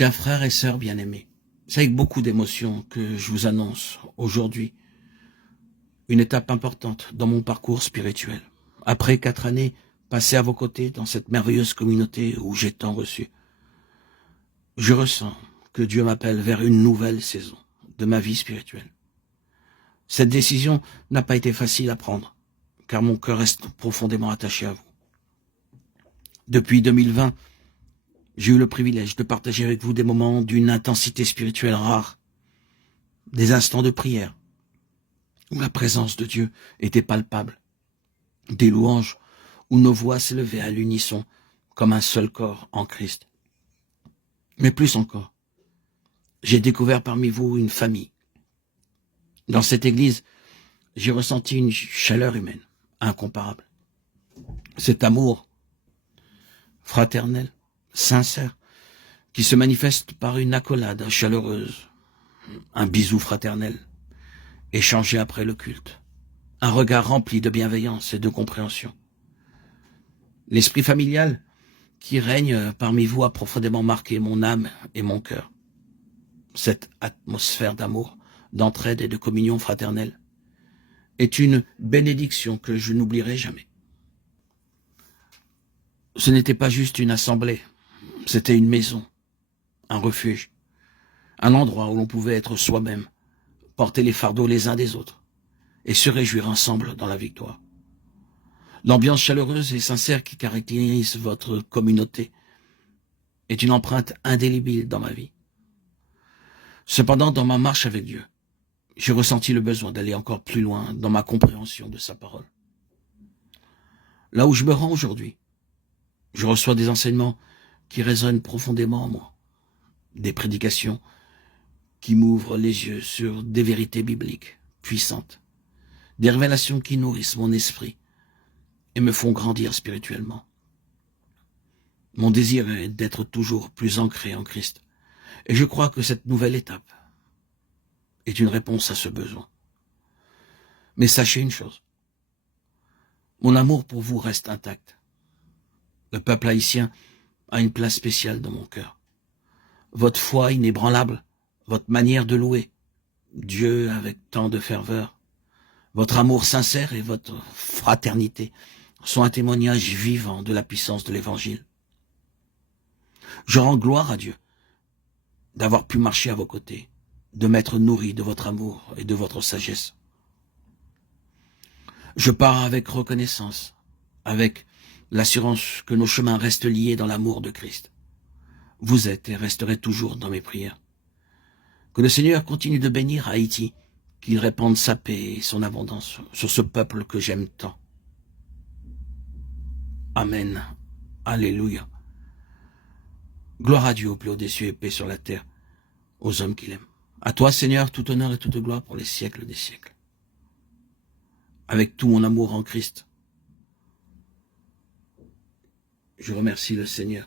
Chers frères et sœurs bien-aimés, c'est avec beaucoup d'émotion que je vous annonce aujourd'hui une étape importante dans mon parcours spirituel. Après 4 années passées à vos côtés dans cette merveilleuse communauté où j'ai tant reçu, je ressens que Dieu m'appelle vers une nouvelle saison de ma vie spirituelle. Cette décision n'a pas été facile à prendre, car mon cœur reste profondément attaché à vous. Depuis 2020, j'ai eu le privilège de partager avec vous des moments d'une intensité spirituelle rare, des instants de prière, où la présence de Dieu était palpable, des louanges où nos voix s'élevaient à l'unisson comme un seul corps en Christ. Mais plus encore, j'ai découvert parmi vous une famille. Dans cette église, j'ai ressenti une chaleur humaine incomparable. Cet amour fraternel, sincère, qui se manifeste par une accolade chaleureuse, un bisou fraternel, échangé après le culte, un regard rempli de bienveillance et de compréhension. L'esprit familial qui règne parmi vous a profondément marqué mon âme et mon cœur. Cette atmosphère d'amour, d'entraide et de communion fraternelle est une bénédiction que je n'oublierai jamais. Ce n'était pas juste une assemblée, c'était une maison, un refuge, un endroit où l'on pouvait être soi-même, porter les fardeaux les uns des autres et se réjouir ensemble dans la victoire. L'ambiance chaleureuse et sincère qui caractérise votre communauté est une empreinte indélébile dans ma vie. Cependant, dans ma marche avec Dieu, j'ai ressenti le besoin d'aller encore plus loin dans ma compréhension de sa parole. Là où je me rends aujourd'hui, je reçois des enseignements qui résonnent profondément en moi, des prédications qui m'ouvrent les yeux sur des vérités bibliques puissantes, des révélations qui nourrissent mon esprit et me font grandir spirituellement. Mon désir est d'être toujours plus ancré en Christ, et je crois que cette nouvelle étape est une réponse à ce besoin. Mais sachez une chose, mon amour pour vous reste intact. Le peuple haïtien a une place spéciale dans mon cœur. Votre foi inébranlable, votre manière de louer Dieu avec tant de ferveur, votre amour sincère et votre fraternité sont un témoignage vivant de la puissance de l'Évangile. Je rends gloire à Dieu d'avoir pu marcher à vos côtés, de m'être nourri de votre amour et de votre sagesse. Je pars avec reconnaissance, avec l'assurance que nos chemins restent liés dans l'amour de Christ. Vous êtes et resterez toujours dans mes prières. Que le Seigneur continue de bénir Haïti, qu'il répande sa paix et son abondance sur ce peuple que j'aime tant. Amen. Alléluia. Gloire à Dieu au plus haut des cieux et paix sur la terre, aux hommes qu'il aime. À toi, Seigneur, tout honneur et toute gloire pour les siècles des siècles. Avec tout mon amour en Christ, je remercie le Seigneur